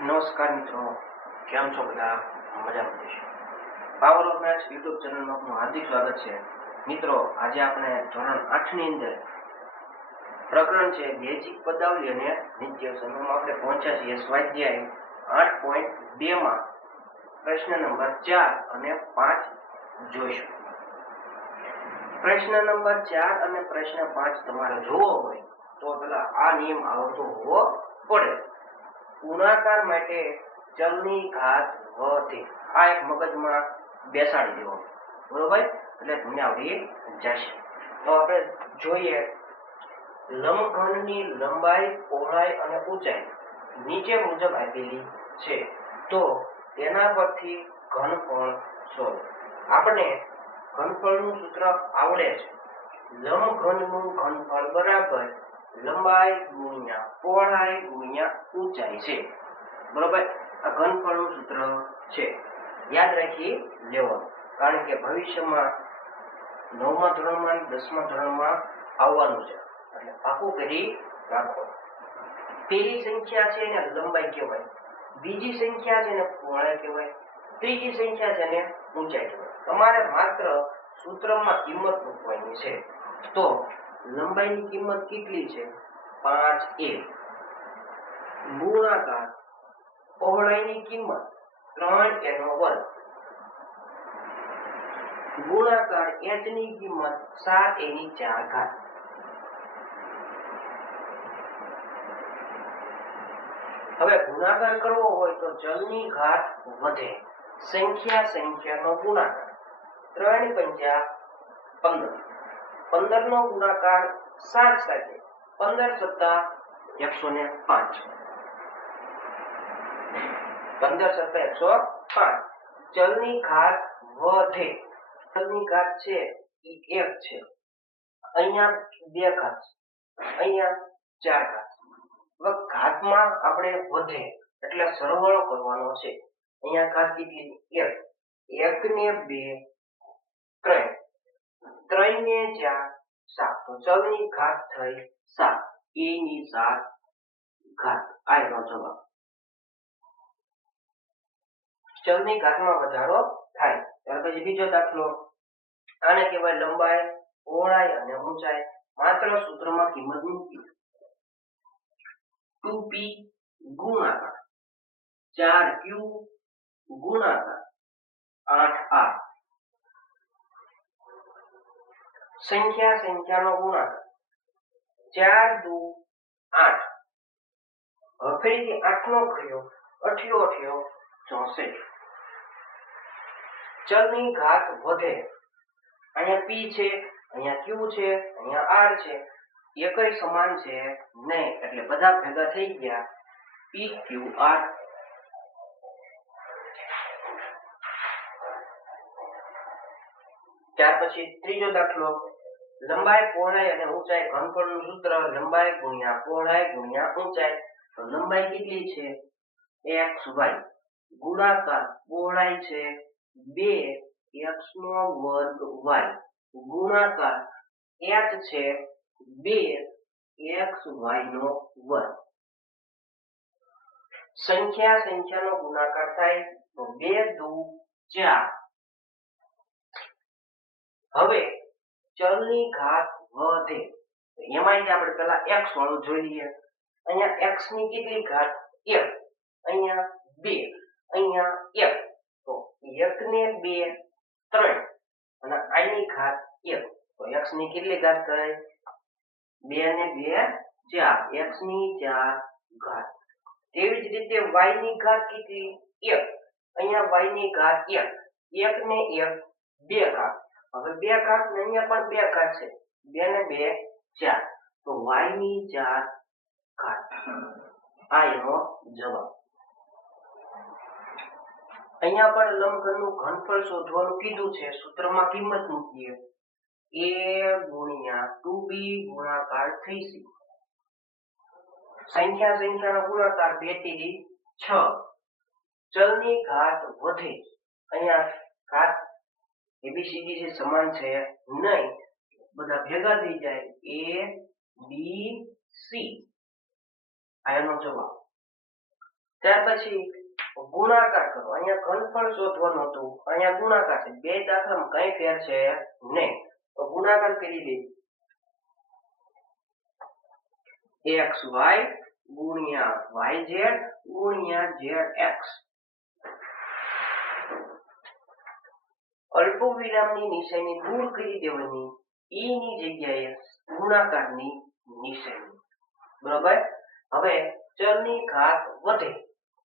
નમસ્કાર મિત્રો, કેમ છો બધા? મજામાં છો? પાવર ઓફ મેથ્સ યુટ્યુબ ચેનલમાં આપનું હાર્દિક સ્વાગત છે. મિત્રો, આજે આપણે ધોરણ 8 ની અંદર પ્રકરણ છે બેઝિક પદાવલી અને નિત્યસમમાં આપણે પહોંચ્યા છીએ સ્વાધ્યાય 8.2 માં પ્રશ્ન નંબર 4 અને 5 જોઈશું. પ્રશ્ન નંબર 4 અને પ્રશ્ન 5 તમારે જોવો હોય તો પેલા આ નિયમ આવડતો હોવો પડે. ગુણાકાર માટે ચલની ઘાત વધે, આ એક મગજમાં બેસાડી દેવો, બરોબર? એટલે તમને આવડી જશે. તો આપણે જોઈએ લંબઘનની લંબાઈ, પહોળાઈ અને ઊંચાઈ નીચે મુજબ આપેલી છે, તો તેના પરથી ઘનફળ શોધો. આપણે ઘનફળનું સૂત્ર આવડે છે. લંબઘનનું ઘનફળ બરાબર લંબાઈ ગુણ્યા પહોળાઈ ગુણ્યા ઊંચાઈ છે, બરોબર? આ ઘનફળનું સૂત્ર છે, યાદ રાખી લેવાનું, કારણ કે ભવિષ્યમાં 9મા ધોરણમાં 10મા ધોરણમાં આવવાનું છે, એટલે પાકું કરી રાખો. પહેલી સંખ્યા છે એને લંબાઈ કહેવાય, બીજી સંખ્યા છે એને પહોળાઈ કહેવાય, ત્રીજી સંખ્યા છે એને ઊંચાઈ કહેવાય. તમારે માત્ર સૂત્રમાં કિંમત મૂકવાની છે. તો લંબાઈની કિંમત કેટલી છે? 5a ગુણાકાર પહોળાઈની કિંમત 3a² ગુણાકાર h ની કિંમત 7a⁴. હવે ગુણાકાર કરવો હોય તો ચલની ઘાત વધે, સંખ્યાનો ગુણાકાર. 3 × 5 = 15, 15 નો ગુણાકાર 7 સાથે, 15 + 105, 15 + 105. ચલની ઘાત વધે, ચલની ઘાત છે એ 1 છે, અહીંયા 2 ઘાત છે, અહીંયા 4 ઘાત. હવે ઘાતમાં આપણે વધે એટલે સરવાળો કરવાનો છે. અહીંયા ઘાત કેટલી? 1, 1 ને 2 3, 3 ને 4 7, તો ચલની ઘાત થઈ 7, a⁴. આ એનો જવાબ. ચલની ઘાતમાં વધારો થાય. ત્યાર પછી બીજો દાખલો, આને કહેવાય લંબાઈ, પહોળાઈ અને ઊંચાઈ. માત્ર સૂત્રમાં કિંમત મૂકી. 2p ગુણાકાર 4q ગુણાકાર 8r. સંખ્યાનો ગુણાકાર 4 × 2 = 8. હવે ફરીથી 8 નો કર્યો, 8 × 8 = 64. ચલની ઘાત વધે, અહીંયા p છે, અહીંયા q છે, અહીંયા r છે, એકય સમાન છે નહીં, એટલે બધા ભેગા થઈ ગયા pqr. ત્યાર પછી ત્રીજો દાખલો, લંબાઈ, પહોળાઈ અને ઊંચાઈ. ઘનફળનું સૂત્ર લંબાઈ ગુણ્યા પહોળાઈ ગુણ્યા ઊંચાઈ. તો લંબાઈ કેટલી છે? xy ગુણાકાર પહોળાઈ છે 2x² y ગુણાકાર h છે 2xy². સંખ્યાનો ગુણાકાર થાય તો 2 × 4. હવે ચલની ઘાત વધે, એમાં આપણે પેલા x વાળું જોઈ લઈએ. અહીંયા x ની કેટલી ઘાત? 1, અહીંયા 2, અહીંયા 1, તો 1 ને 2 3, અને આની ઘાત 1, તો x ની કેટલી ઘાત થાય? 2 ને 2 4, x ની 4 ઘાત. તેવી જ રીતે y ની ઘાત કેટલી? 1, અહીંયા y ની ઘાત 1, 1 ને 1 2 ઘાત. હવે 2 ઘાત ને અહીંયા પણ 2 ઘાત છે, 2 ને 2 4, તો y ની 4 ઘાત. આ એનો જવાબ. અહીંયા પણ લંબઘનનું ઘનફળ શોધવાનું કીધું છે. સૂત્રમાં કિંમત મૂકીએ. a × 2b ગુણાકાર 3c. સંખ્યાનો ગુણાકાર 2 × 6. ચલની ઘાત વધે, અહીંયા ઘાત ABCD છે સમાન છે નહીં, બધા ભેગા થઈ જાય a b c. આ એનો જવાબ. ત્યાર પછી ગુણાકાર કરો. અહીંયા ઘનફળ શોધવાનું હતું, અહીંયા ગુણાકાર છે. બે દાખલામાં કઈ ફેર છે નહીં, તો ગુણાકાર કરી દે. xy ગુણ્યા yz ગુણ્યા zx. અલ્પ વિરામની નિશાની દૂર કરી દેવાની, e ની જગ્યાએ ગુણાકારની નિશાની. બરાબર. હવે ચલની ઘાત વધે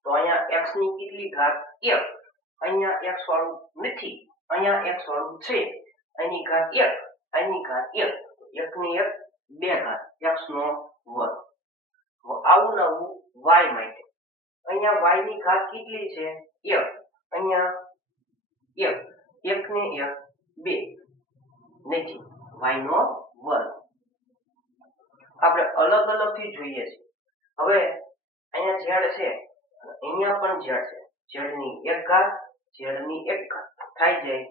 તો અહીંયા x ની કેટલી ઘાત 1, અહીંયા x વાળું નથી, અહીંયા x વાળું છે. એની ઘાત 1, એની ઘાત 1, તો 1 ની 1 2 ઘાત x નો વર્ગ. આવું નવું y માટે. અહીંયા y ની ઘાત કેટલી છે 1, અહીંયા 1, 1 ને 1 2 નથી, y નો વર્ગ. આપણે અલગ અલગ થી જોઈએ છે. હવે અહીંયા z છે, અહીંયા પણ z છે. z ની 1 ઘાત, z ની 1 ઘાત થાય જાય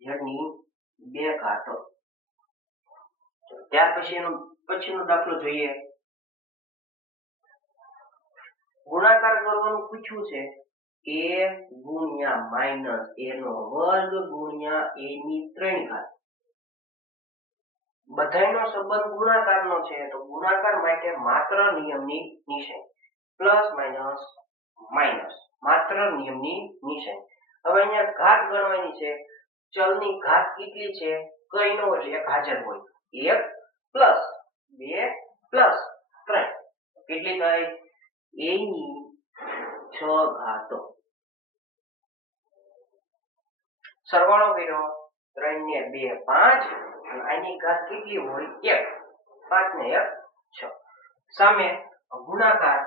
z ની 2 ઘાત. ત્યાર પછીનો દાખલો જોઈએ. ગુણાકાર કરવાનું પૂછ્યું છે. a ગુણ્યા માઇનસ a નો વર્ગ ગુણ્યા a ની 3 ઘાત. બધાયનો સંબંધ ગુણાકારનો છે, તો ગુણાકાર માટે માત્ર નિયમની નિશાની. પ્લસ માઇનસ માઇનસ માત્ર નિયમની નિશાની. હવે અહીંયા ઘાત ગણવાની છે. ચલની ઘાત કેટલી છે કઈ ન હોય, એક હાજર હોય. 1 પ્લસ 2 પ્લસ 3 કેટલી થાય? a ની 6 ઘાતો. સરવાળો કર્યો, 3 ને 2 5, અને આની ઘાત કેટલી હોય 1, 5 ને 1 6. સામે ગુણાકાર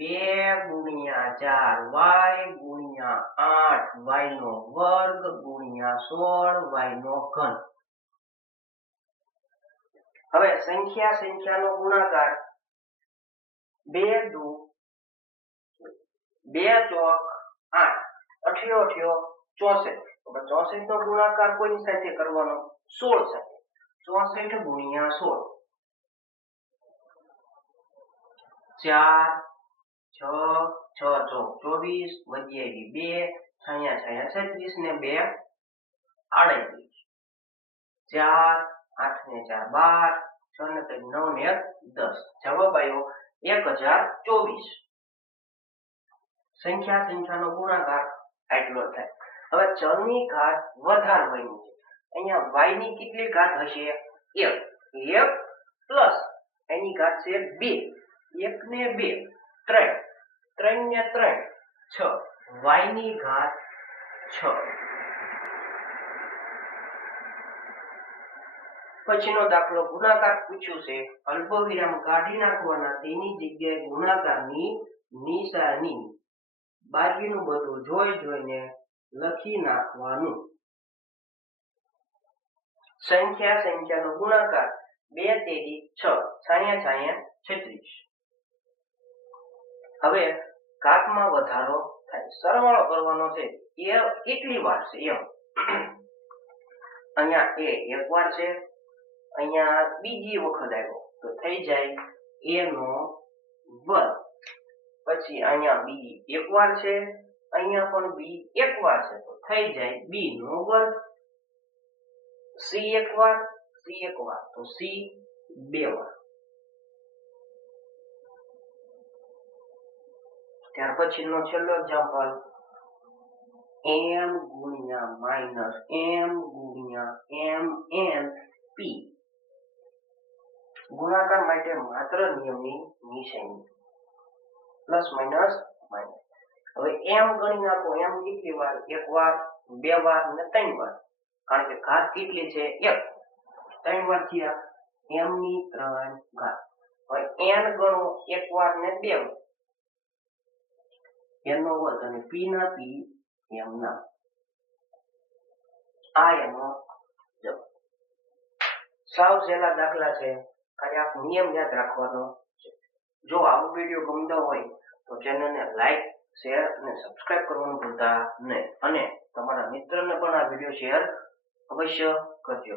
2 ગુણ્યા 4 y ગુણ્યા 8 y નો વર્ગ ગુણ્યા 16 y નો ઘન. હવે સંખ્યાનો ગુણાકાર 2 દુ 2 ચોક 8, 8 64. 64 નો ગુણાકાર કોની સાથે કરવાનો? 16 સાથે. 64 ગુણ્યા 16 4 6 6 24 વધ્યા 2 છાયા 36 ને 2 38. 4 8 ને 4 12, 6 ને 9 ને 10. જવાબ આવ્યો 1024. સંખ્યાનો ગુણાકાર આટલો થાય. હવે ચલની ઘાત વધારવાની છે. અહીંયા y ની કેટલી ઘાત હશે? 1 પ્લસ એની ઘાત છે 2, 1 ને 2 3, 3 ને 3 6, y ની ઘાત 6. પછીનો દાખલો ગુણાકાર પૂછ્યું છે. અલ્પવિરામ કાઢી નાખવાના, તેની જગ્યાએ ગુણાકારની નિશાની. બાકીનું બધું જોઈને લખી નાખવાનું. સંખ્યાનો ગુણાકાર 2 તેરી 6, છાયા 36. હવે ઘાતમાં વધારો થાય, સરવાળો કરવાનો છે. એ કેટલી વાર છે એમ. અહીંયા એ એક વાર છે, અહીંયા બીજી વખત આવ્યો તો થઈ જાય a નો વર્ગ. પછી અહીંયા b એક વાર છે, અહીંયા પણ b એક વાર છે, તો થઈ જાય b નો વર્ગ. c એક વાર, તો c 2 વાર. ત્યાર પછીનો છેલ્લો એક્ઝામ્પલ. m ગુણ્યા માઇનસ m ગુણ્યા mn p. ગુણાકાર માટે માત્ર નિયમની નિશાની. Plus minus minus. હવે m ગણી નાખો. m કેટલી વાર? 1 વાર, 2 વાર અને 3 વાર. કારણ કે ઘાત કેટલી છે 1, 3 વાર થયા m ની 3 ઘાત. હવે n ગણો 1 વાર ને 2 વાર, n નો વર્ગ, અને p ના p m ના. આ એનો જવાબ. સાવ સહેલા દાખલા છે, ખાલી આ નિયમ યાદ રાખવાનો છે. જો આવો વિડીયો ગમતો હોય તો ચેનલને લાઈક, શેર અને સબસ્ક્રાઇબ કરવાનું ભૂલતા નહીં. અને તમારા મિત્રને પણ આ વિડીયો શેર અવશ્ય કરજો.